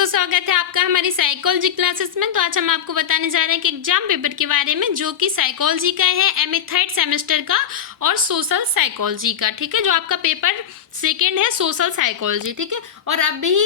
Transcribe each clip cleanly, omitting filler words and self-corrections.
दोस्तों, स्वागत है आपका हमारी साइकोलॉजी क्लासेस में। तो आज हम आपको बताने जा रहे हैं कि एग्जाम पेपर के बारे में, जो कि साइकोलॉजी का है, एमए थर्ड सेमेस्टर का और सोशल साइकोलॉजी का। ठीक है, जो आपका पेपर सेकंड है सोशल साइकोलॉजी। ठीक है, और अभी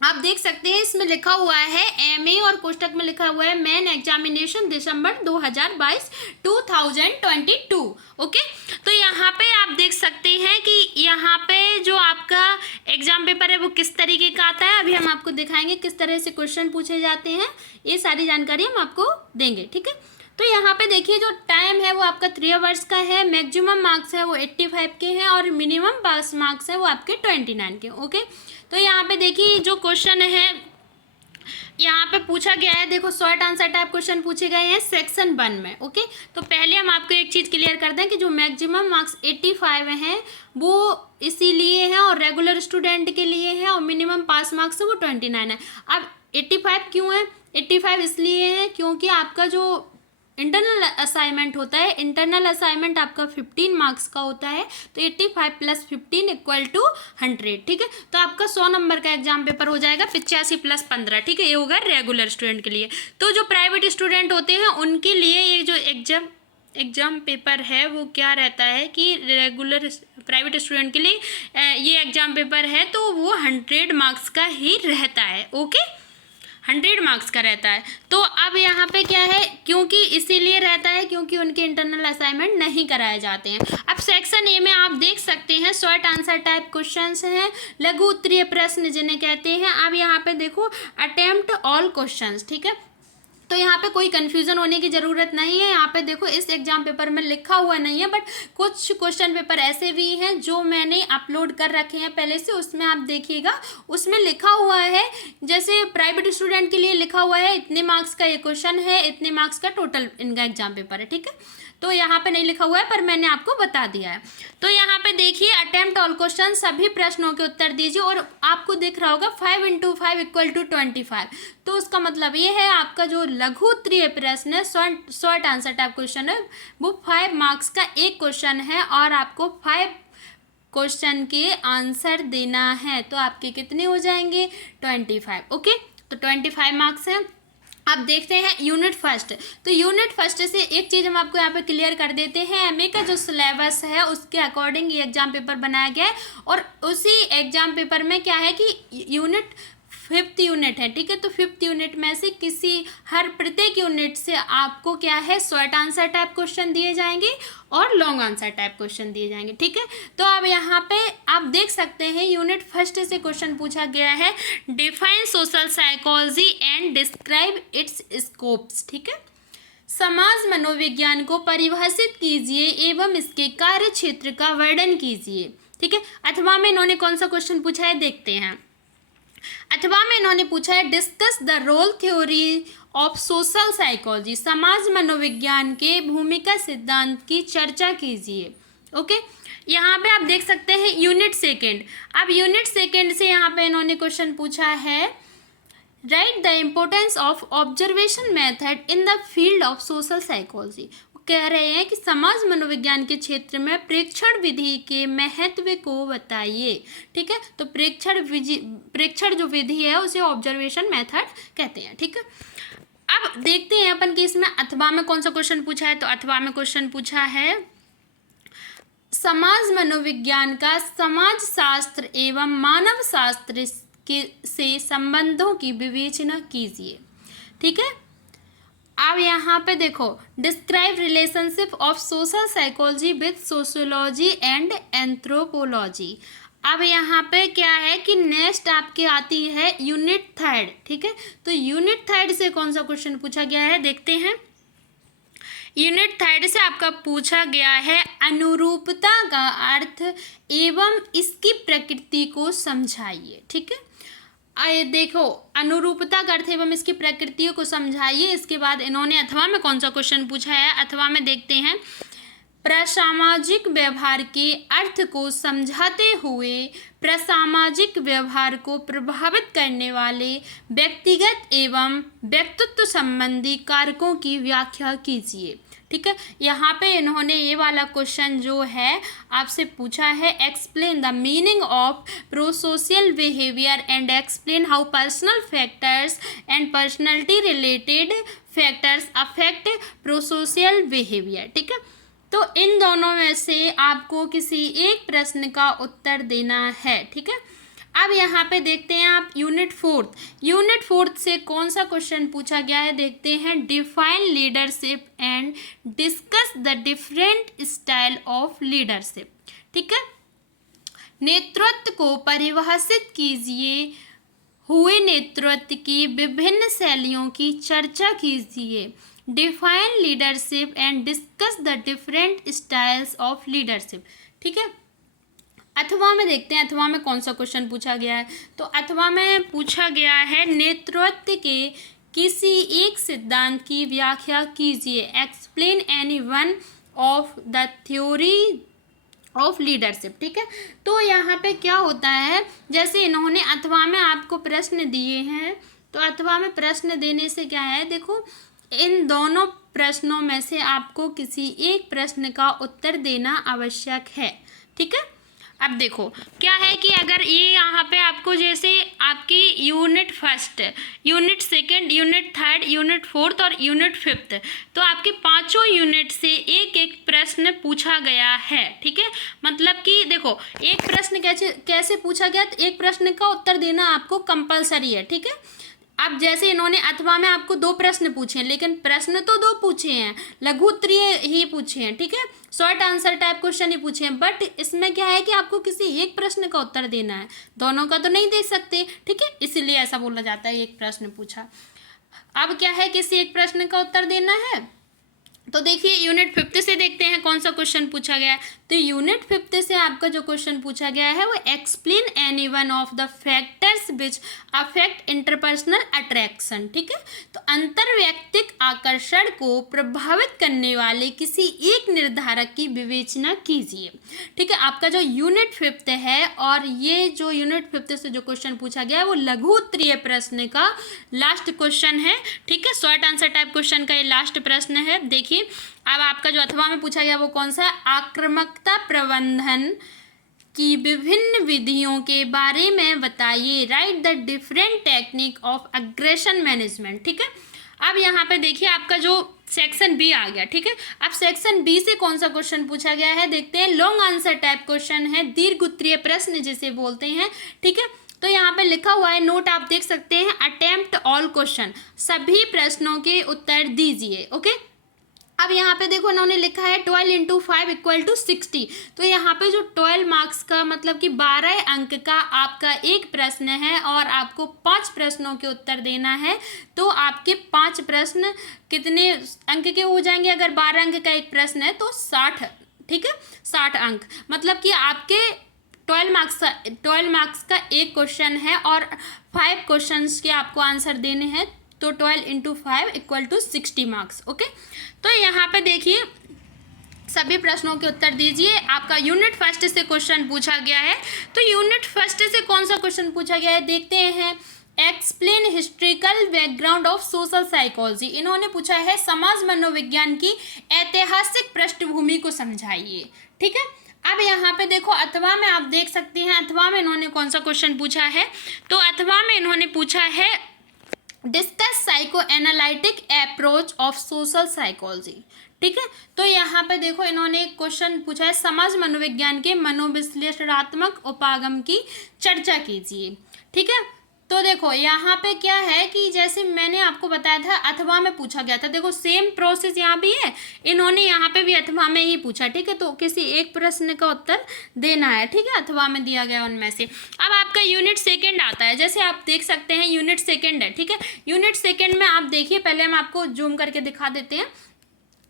आप देख सकते हैं इसमें लिखा हुआ है एमए और कोष्टक में लिखा हुआ है मेन एग्जामिनेशन दिसंबर 2022 2022। ओके, तो यहाँ पे आप देख सकते हैं कि यहाँ पे जो आपका एग्जाम पेपर है वो किस तरीके का आता है। अभी हम आपको दिखाएंगे किस तरह से क्वेश्चन पूछे जाते हैं, ये सारी जानकारी हम आपको देंगे। ठीक है, तो यहाँ पे देखिए जो टाइम है वो आपका 3 आवर्स का है, मैक्सिमम मार्क्स है वो 85 के हैं और मिनिमम पास मार्क्स है वो आपके 29 के। ओके, तो यहाँ पे देखिए जो क्वेश्चन है यहाँ पे पूछा गया है, देखो शॉर्ट आंसर टाइप क्वेश्चन पूछे गए हैं सेक्शन 1 में। ओके, तो पहले हम आपको एक चीज़ क्लियर कर दें कि जो मैक्सिमम मार्क्स 85 हैं वो इसीलिए हैं और रेगुलर स्टूडेंट के लिए है, और मिनिमम पास मार्क्स है वो 29 है। अब 85 क्यों है? 85 इसलिए है क्योंकि आपका जो इंटरनल असाइनमेंट होता है, इंटरनल असाइनमेंट आपका 15 मार्क्स का होता है, तो 85 + 15 = 100। ठीक है, तो आपका 100 नंबर का एग्जाम पेपर हो जाएगा 85 + 15। ठीक है, ये होगा रेगुलर स्टूडेंट के लिए। तो जो प्राइवेट स्टूडेंट होते हैं उनके लिए ये जो एग्जाम पेपर है वो क्या रहता है कि रेगुलर प्राइवेट स्टूडेंट के लिए ये एग्जाम पेपर है तो वो 100 मार्क्स का ही रहता है। ओके, 100 मार्क्स का रहता है। तो अब यहाँ पे क्या है, क्योंकि इसीलिए रहता है क्योंकि उनके इंटरनल असाइनमेंट नहीं कराए जाते हैं। अब सेक्शन ए में आप देख सकते हैं शॉर्ट आंसर टाइप क्वेश्चंस हैं, लघु उत्तरीय प्रश्न जिन्हें कहते हैं। अब यहाँ पे देखो अटेम्प्ट ऑल क्वेश्चंस। ठीक है, तो यहाँ पे कोई कन्फ्यूज़न होने की ज़रूरत नहीं है। यहाँ पे देखो इस एग्जाम पेपर में लिखा हुआ नहीं है, बट कुछ क्वेश्चन पेपर ऐसे भी हैं जो मैंने अपलोड कर रखे हैं पहले से, उसमें आप देखिएगा उसमें लिखा हुआ है। जैसे प्राइवेट स्टूडेंट के लिए लिखा हुआ है इतने मार्क्स का ये क्वेश्चन है, इतने मार्क्स का टोटल इनका एग्जाम पेपर है। ठीक है, तो यहाँ पे नहीं लिखा हुआ है पर मैंने आपको बता दिया है। तो यहाँ पे देखिए अटेम्प्ट ऑल क्वेश्चन, सभी प्रश्नों के उत्तर दीजिए, और आपको दिख रहा होगा 5 × 5 = 25। तो उसका मतलब ये है आपका जो लघु उत्तरीय प्रश्न है, शॉर्ट आंसर टाइप क्वेश्चन है, वो 5 मार्क्स का एक क्वेश्चन है और आपको 5 क्वेश्चन के आंसर देना है। तो आपके कितने हो जाएंगे? 25। ओके, तो 25 मार्क्स हैं। अब देखते हैं यूनिट फर्स्ट। तो यूनिट फर्स्ट से एक चीज़ हम आपको यहाँ पे क्लियर कर देते हैं, एमए का जो सिलेबस है उसके अकॉर्डिंग ये एग्जाम पेपर बनाया गया है, और उसी एग्जाम पेपर में क्या है कि यूनिट 5th यूनिट है। ठीक है, तो 5th यूनिट में से हर प्रत्येक यूनिट से आपको क्या है शॉर्ट आंसर टाइप क्वेश्चन दिए जाएंगे और लॉन्ग आंसर टाइप क्वेश्चन दिए जाएंगे। ठीक है, तो अब यहाँ पे आप देख सकते हैं यूनिट फर्स्ट से क्वेश्चन पूछा गया है, define social psychology and describe it's scopes. ठीक है, समाज मनोविज्ञान को परिभाषित कीजिए एवं इसके कार्य क्षेत्र का वर्णन कीजिए। ठीक है, अथवा में इन्होंने कौन सा क्वेश्चन पूछा है देखते हैं। अथवा में इन्होंने पूछा है discuss the role theory of social psychology, समाज मनोविज्ञान के भूमिका सिद्धांत की चर्चा कीजिए। ओके, यहाँ पे आप देख सकते हैं यूनिट सेकंड। अब यूनिट सेकंड से यहाँ पे इन्होंने क्वेश्चन पूछा है right the importance of observation method in the field of social psychology. कह रहे हैं कि समाज मनोविज्ञान के क्षेत्र में प्रेक्षण विधि के महत्व को बताइए। ठीक है, तो प्रेक्षण जो विधि है उसे ऑब्जर्वेशन मेथड कहते हैं। ठीक है, अब देखते हैं अपन कि इसमें अथवा में कौन सा क्वेश्चन पूछा है। तो अथवा में क्वेश्चन पूछा है समाज मनोविज्ञान का समाज शास्त्र एवं मानव शास्त्र से संबंधों की विवेचना कीजिए। ठीक है, अब यहाँ पे देखो describe relationship of social psychology with sociology and anthropology. अब यहाँ पे क्या है कि नेक्स्ट आपके आती है यूनिट थर्ड। ठीक है, तो यूनिट थर्ड से कौन सा क्वेश्चन पूछा गया है देखते हैं। यूनिट थर्ड से आपका पूछा गया है अनुरूपता का अर्थ एवं इसकी प्रकृति को समझाइए। ठीक है, आइए देखो अनुरूपता का अर्थ एवं इसकी प्रकृतियों को समझाइए। इसके बाद इन्होंने अथवा में कौन सा क्वेश्चन पूछा है, अथवा में देखते हैं प्रसामाजिक व्यवहार के अर्थ को समझाते हुए प्रसामाजिक व्यवहार को प्रभावित करने वाले व्यक्तिगत एवं व्यक्तित्व संबंधी कारकों की व्याख्या कीजिए। ठीक है। यहाँ पे इन्होंने ये वाला क्वेश्चन जो है आपसे पूछा है, explain the meaning of prosocial behaviour and explain how personal factors and personality related factors affect prosocial behaviour. ठीक है, तो इन दोनों में से आपको किसी एक प्रश्न का उत्तर देना है। ठीक है, अब यहाँ पे देखते हैं आप यूनिट फोर्थ से कौन सा क्वेश्चन पूछा गया है, देखते हैं। Define leadership and discuss the different style of leadership. ठीक है, नेतृत्व को परिभाषित कीजिए, हुए नेतृत्व की विभिन्न शैलियों की चर्चा कीजिए। Define leadership and discuss the different styles of leadership. ठीक है, अथवा में देखते हैं अथवा में कौन सा क्वेश्चन पूछा गया है। तो अथवा में पूछा गया है, नेतृत्व के किसी एक सिद्धांत की व्याख्या कीजिए। Explain any one of the theory of leadership. ठीक है, तो यहाँ पे क्या होता है, जैसे इन्होंने अथवा में आपको प्रश्न दिए हैं, तो अथवा में प्रश्न देने से क्या है, देखो इन दोनों प्रश्नों में से आपको किसी एक प्रश्न का उत्तर देना आवश्यक है। ठीक है, अब देखो क्या है कि अगर ये यहाँ पे आपको जैसे आपकी unit first, unit second, unit third, unit fourth और यूनिट फिफ्थ, तो आपके पांचों यूनिट से एक एक प्रश्न पूछा गया है। ठीक है, मतलब कि देखो एक प्रश्न कैसे पूछा गया, तो एक प्रश्न का उत्तर देना आपको कंपलसरी है। ठीक है, अब जैसे इन्होंने अथवा में आपको 2 प्रश्न पूछे हैं, लेकिन प्रश्न तो 2 पूछे हैं, लघु उत्तरीय ही पूछे हैं। ठीक है, शॉर्ट आंसर टाइप क्वेश्चन ही पूछे हैं, बट इसमें क्या है कि आपको किसी एक प्रश्न का उत्तर देना है, दोनों का तो नहीं दे सकते। ठीक है, इसीलिए ऐसा बोला जाता है एक प्रश्न पूछा। अब क्या है, किसी एक प्रश्न का उत्तर देना है। तो देखिए यूनिट 5 से देखते हैं कौन सा क्वेश्चन पूछा गया है। तो यूनिट 5 से आपका जो क्वेश्चन पूछा गया है वो explain any one of the factors which affect interpersonal attraction. ठीक है, तो अंतर्वैयक्तिक आकर्षण को प्रभावित करने वाले किसी एक निर्धारक की विवेचना कीजिए। ठीक है, आपका जो यूनिट 5 है और ये जो यूनिट 5 से जो क्वेश्चन पूछा गया है वो लघु उत्तरीय प्रश्न का लास्ट क्वेश्चन है। ठीक है, शॉर्ट आंसर टाइप क्वेश्चन का ये लास्ट प्रश्न है। देखिए अब आपका जो अथवा में पूछा गया वो कौन सा, आक्रामकता प्रबंधन की विभिन्न विधियों के बारे में बताइए। Right the different technique of aggression management. ठीक है, अब यहाँ पे देखिए आपका जो सेक्शन बी आ गया। ठीक है, अब सेक्शन बी से कौन सा क्वेश्चन पूछा गया है देखते हैं। लॉन्ग आंसर टाइप क्वेश्चन है, दीर्घ उत्तरीय प्रश्न जिसे बोलते हैं। ठीक है, तो यहाँ पे लिखा हुआ है, नोट आप देख सकते हैं, अटेम्प्ट ऑल क्वेश्चन, सभी प्रश्नों के उत्तर दीजिए। ओके, अब यहाँ पे देखो इन्होंने लिखा है 12 × 5 = 60। तो यहाँ पे जो 12 मार्क्स का मतलब कि 12 अंक का आपका एक प्रश्न है और आपको 5 प्रश्नों के उत्तर देना है। तो आपके 5 प्रश्न कितने अंक के हो जाएंगे, अगर 12 अंक का एक प्रश्न है तो 60। ठीक है, 60 अंक, मतलब कि आपके 12 मार्क्स का एक क्वेश्चन है और 5 क्वेश्चंस के आपको आंसर देने हैं। तो 12 × 5 = 60 मार्क्स। ओके, तो यहाँ पे देखिए सभी प्रश्नों के उत्तर दीजिए। आपका यूनिट 1 से क्वेश्चन पूछा गया है। तो यूनिट 1 से कौन सा क्वेश्चन पूछा गया है देखते हैं। Explain historical background of social psychology. इन्होंने पूछा है समाज मनोविज्ञान की ऐतिहासिक पृष्ठभूमि को समझाइए। ठीक है, अब यहाँ पे देखो अथवा में आप देख सकते हैं, अथवा में इन्होंने कौन सा क्वेश्चन पूछा है। तो अथवा में इन्होंने पूछा है discuss psycho analytic approach of social psychology. ठीक है, तो यहाँ पे देखो इन्होंने एक क्वेश्चन पूछा है, समाज मनोविज्ञान के मनोविश्लेषणात्मक उपागम की चर्चा कीजिए। ठीक है, तो देखो यहाँ पे क्या है कि जैसे मैंने आपको बताया था अथवा में पूछा गया था, देखो सेम प्रोसेस यहाँ भी है, इन्होंने यहाँ पे भी अथवा में ही पूछा। ठीक है, तो किसी एक प्रश्न का उत्तर देना है। ठीक है, अथवा में दिया गया उनमें से। अब आपका यूनिट 2 आता है, जैसे आप देख सकते हैं यूनिट 2 है। ठीक है, यूनिट 2 में आप देखिए, पहले हम आपको जूम करके दिखा देते हैं।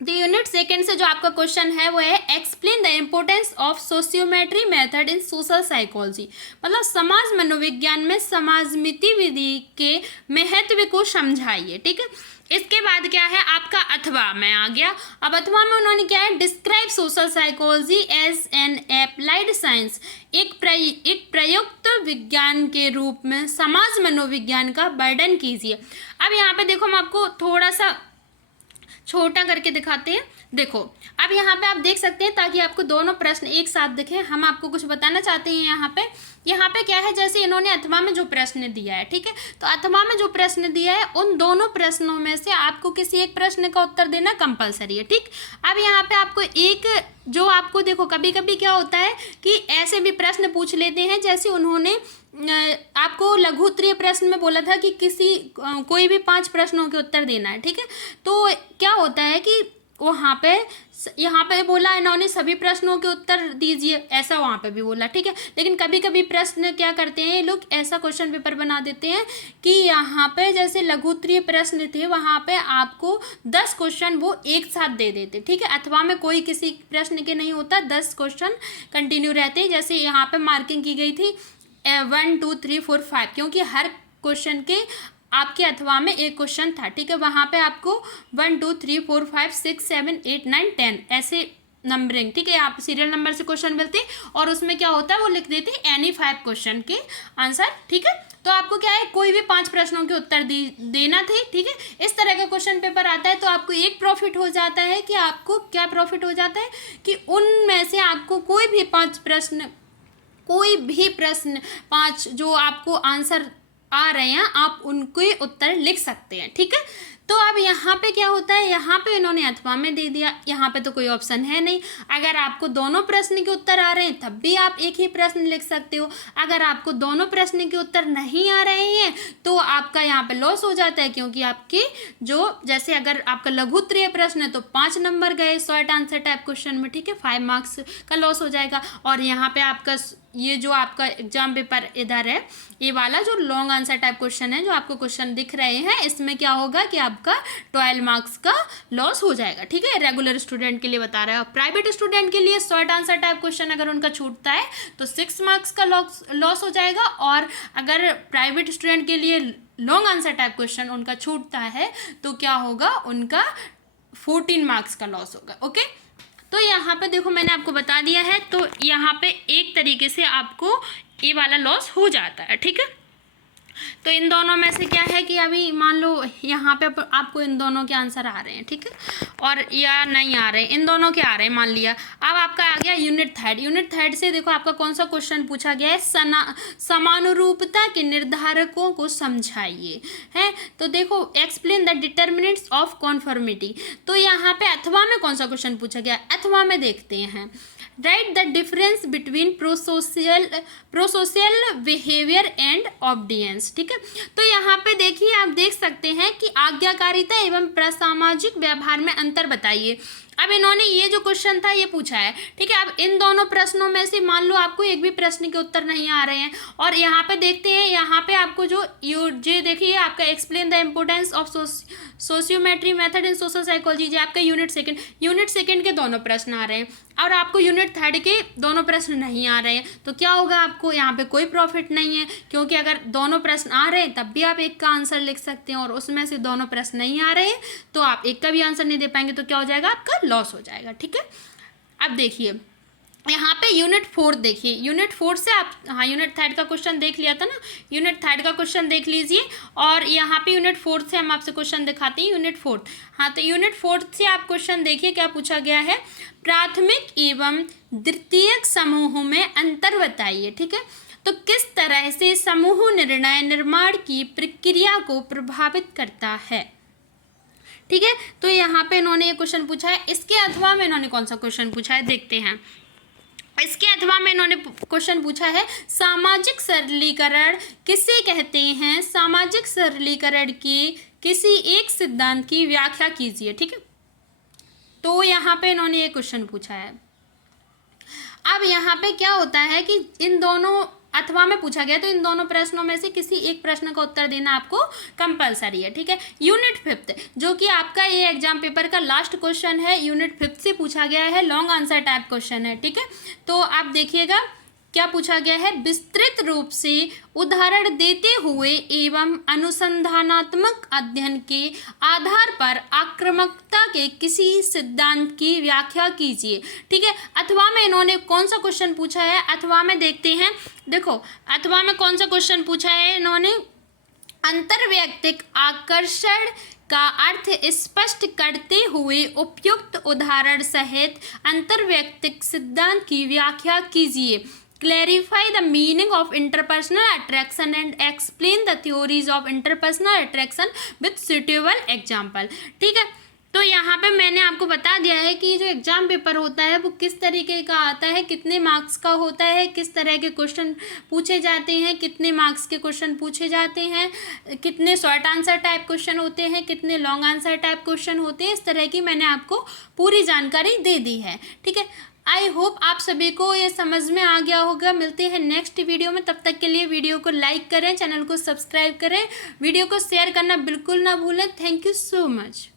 तो यूनिट 2 से जो आपका क्वेश्चन है वो है explain the importance of sociometry method in social psychology. मतलब समाज मनोविज्ञान में समाजमिति विधि के महत्व को समझाइए। ठीक है, इसके बाद क्या है आपका अथवा में आ गया। अब अथवा में उन्होंने क्या है, describe social psychology as an applied science. एक प्रयुक्त विज्ञान के रूप में समाज मनोविज्ञान का वर्णन कीजिए। अब यहाँ पे देखो हम आपको थोड़ा सा छोटा करके दिखाते हैं। देखो अब यहाँ पे आप देख सकते हैं, ताकि आपको दोनों प्रश्न एक साथ दिखे, हम आपको कुछ बताना चाहते हैं। यहाँ पे क्या है, जैसे इन्होंने अथवा में जो प्रश्न दिया है, ठीक है, तो अथवा में जो प्रश्न दिया है उन दोनों प्रश्नों में से आपको किसी एक प्रश्न का उत्तर देना कंपलसरी है, ठीक। अब यहाँ पे आपको एक जो आपको देखो, कभी कभी क्या होता है कि ऐसे भी प्रश्न पूछ लेते हैं, जैसे उन्होंने आपको लघु उत्तरीय प्रश्न में बोला था कि कोई भी 5 प्रश्नों के उत्तर देना है, ठीक है। तो क्या होता है कि यहाँ पे बोला इन्होंने सभी प्रश्नों के उत्तर दीजिए, ऐसा वहाँ पे भी बोला, ठीक है। लेकिन कभी कभी प्रश्न क्या करते हैं लोग, ऐसा क्वेश्चन पेपर बना देते हैं कि यहाँ पे जैसे लघु उत्तरीय प्रश्न थे, वहाँ पे आपको 10 क्वेश्चन वो एक साथ दे देते, ठीक है। अथवा में कोई किसी प्रश्न के नहीं होता, 10 क्वेश्चन कंटिन्यू रहते हैं। जैसे यहाँ पे मार्किंग की गई थी 1 2 3 4 5, क्योंकि हर क्वेश्चन के आपके अथवा में एक क्वेश्चन था, ठीक है। वहाँ पे आपको 1 2 3 4 5 6 7 8 9 10 ऐसे नंबरिंग, ठीक है, आप सीरियल नंबर से क्वेश्चन मिलते हैं और उसमें क्या होता है वो लिख देते हैं एनी 5 क्वेश्चन के आंसर, ठीक है। तो आपको क्या है, कोई भी 5 प्रश्नों के उत्तर देना थे, ठीक है। इस तरह का क्वेश्चन पेपर आता है तो आपको एक प्रॉफिट हो जाता है कि आपको क्या प्रॉफिट हो जाता है कि उनमें से आपको कोई भी 5 जो आपको आंसर आ रहे हैं आप उनके उत्तर लिख सकते हैं, ठीक है। तो अब यहाँ पे क्या होता है, यहाँ पे इन्होंने अथवा में दे दिया, यहाँ पे तो कोई ऑप्शन है नहीं। अगर आपको दोनों प्रश्न के उत्तर आ रहे हैं तब भी आप एक ही प्रश्न लिख सकते हो। अगर आपको दोनों प्रश्न के उत्तर नहीं आ रहे हैं तो आपका यहाँ पे लॉस हो जाता है, क्योंकि आपके जो जैसे अगर आपका लघु उत्तरीय प्रश्न है तो 5 नंबर गए शॉर्ट आंसर टाइप क्वेश्चन में, ठीक है, 5 मार्क्स का लॉस हो जाएगा। और यहाँ पे आपका ये जो आपका एग्जाम पेपर इधर है, ये वाला जो लॉन्ग आंसर टाइप क्वेश्चन है जो आपको क्वेश्चन दिख रहे हैं, इसमें क्या होगा कि आपका 12 मार्क्स का लॉस हो जाएगा, ठीक है। रेगुलर स्टूडेंट के लिए बता रहा है। और प्राइवेट स्टूडेंट के लिए शॉर्ट आंसर टाइप क्वेश्चन अगर उनका छूटता है तो 6 मार्क्स का लॉस हो जाएगा। और अगर प्राइवेट स्टूडेंट के लिए लॉन्ग आंसर टाइप क्वेश्चन उनका छूटता है तो क्या होगा, उनका 14 मार्क्स का लॉस होगा, ओके। तो यहाँ पे देखो मैंने आपको बता दिया है, तो यहाँ पे एक तरीके से आपको ये वाला लॉस हो जाता है, ठीक है। तो इन दोनों में से क्या है कि अभी मान लो यहाँ पे आपको इन दोनों के आंसर आ रहे हैं, ठीक है, और या नहीं आ रहे, इन दोनों के आ रहे हैं मान लिया। अब आपका आ गया यूनिट थर्ड। यूनिट थर्ड से देखो आपका कौन सा क्वेश्चन पूछा गया है, समानुरूपता के निर्धारकों को समझाइए, है। तो देखो एक्सप्लेन द डिटर्मिनेंट्स ऑफ कॉन्फॉर्मिटी। तो यहाँ पे अथवा में कौन सा क्वेश्चन पूछा गया, अथवा में देखते हैं। Write the difference between prosocial behaviour and obedience, ठीक है। तो यहाँ पे देखिए आप देख सकते हैं कि आज्ञाकारिता एवं प्रसामाजिक व्यवहार में अंतर बताइए। अब इन्होंने ये जो क्वेश्चन था ये पूछा है, ठीक है। अब इन दोनों प्रश्नों में से मान लो आपको एक भी प्रश्न के उत्तर नहीं आ रहे हैं, और यहाँ पे देखते हैं, यहाँ पे आपको जो देखिए आपका explain the importance of sociometry method in social psychology, जो आपका यूनिट सेकंड के दोनों प्रश्न आ रहे हैं और आपको यूनिट थर्ड के दोनों प्रश्न नहीं आ रहे हैं, तो क्या होगा, आपको यहाँ पे कोई प्रॉफिट नहीं है, क्योंकि अगर दोनों प्रश्न आ रहे हैं तब भी आप एक का आंसर लिख सकते हैं, और उसमें से दोनों प्रश्न नहीं आ रहे हैं तो आप एक का भी आंसर नहीं दे पाएंगे, तो क्या हो जाएगा, आपका लॉस हो जाएगा, ठीक है। अब देखिए यहाँ पे यूनिट 4 देखिए, यूनिट 4 से आप, हाँ यूनिट थर्ड का क्वेश्चन देख लिया था ना, यूनिट थर्ड का क्वेश्चन देख लीजिए, और यहाँ पे यूनिट 4 से हम आपसे क्वेश्चन दिखाते हैं, यूनिट 4। हाँ तो यूनिट 4 से आप क्वेश्चन देखिए क्या पूछा गया है, प्राथमिक एवं द्वितीयक समूह में अंतर बताइए, ठीक है। तो किस तरह से समूह निर्णय निर्माण की प्रक्रिया को प्रभावित करता है, ठीक है। तो यहाँ पे इन्होंने ये क्वेश्चन पूछा है। इसके अथवा में इन्होंने कौन सा क्वेश्चन पूछा है देखते हैं। इसके अथवा में इन्होंने क्वेश्चन पूछा है, सामाजिक सरलीकरण किसे कहते हैं, सामाजिक सरलीकरण के किसी एक सिद्धांत की व्याख्या कीजिए, ठीक है। तो यहाँ पे इन्होंने ये क्वेश्चन पूछा है। अब यहाँ पे क्या होता है कि इन दोनों अथवा में पूछा गया, तो इन दोनों प्रश्नों में से किसी एक प्रश्न का उत्तर देना आपको कंपलसरी है, ठीक है। यूनिट 5 जो कि आपका ये एग्जाम पेपर का लास्ट क्वेश्चन है, यूनिट 5 से पूछा गया है, लॉन्ग आंसर टाइप क्वेश्चन है, ठीक है। तो आप देखिएगा क्या पूछा गया है, विस्तृत रूप से उदाहरण देते हुए एवं अनुसंधानात्मक अध्ययन के आधार पर आक्रामकता के किसी सिद्धांत की व्याख्या कीजिए, ठीक है। अथवा में इन्होंने कौन सा क्वेश्चन पूछा है, अथवा में देखते हैं। देखो अथवा में कौन सा क्वेश्चन पूछा है इन्होंने, अंतर्वैयक्तिक आकर्षण का अर्थ स्पष्ट करते हुए उपयुक्त उदाहरण सहित अंतर्वैयक्तिक सिद्धांत की व्याख्या कीजिए। Clarify the meaning of interpersonal attraction and explain the theories of interpersonal attraction with suitable example। ठीक है, तो यहाँ पे मैंने आपको बता दिया है कि जो एग्जाम पेपर होता है वो किस तरीके का आता है, कितने मार्क्स का होता है, किस तरह के क्वेश्चन पूछे जाते हैं, कितने मार्क्स के क्वेश्चन पूछे जाते हैं, कितने शॉर्ट आंसर टाइप क्वेश्चन होते हैं, कितने लॉन्ग आंसर टाइप क्वेश्चन होते हैं। इस तरह की मैंने आपको पूरी जानकारी दे दी है। ठीक है, आई होप आप सभी को ये समझ में आ गया होगा। मिलते हैं नेक्स्ट वीडियो में, तब तक के लिए वीडियो को लाइक करें, चैनल को सब्सक्राइब करें, वीडियो को शेयर करना बिल्कुल ना भूलें। Thank you so much.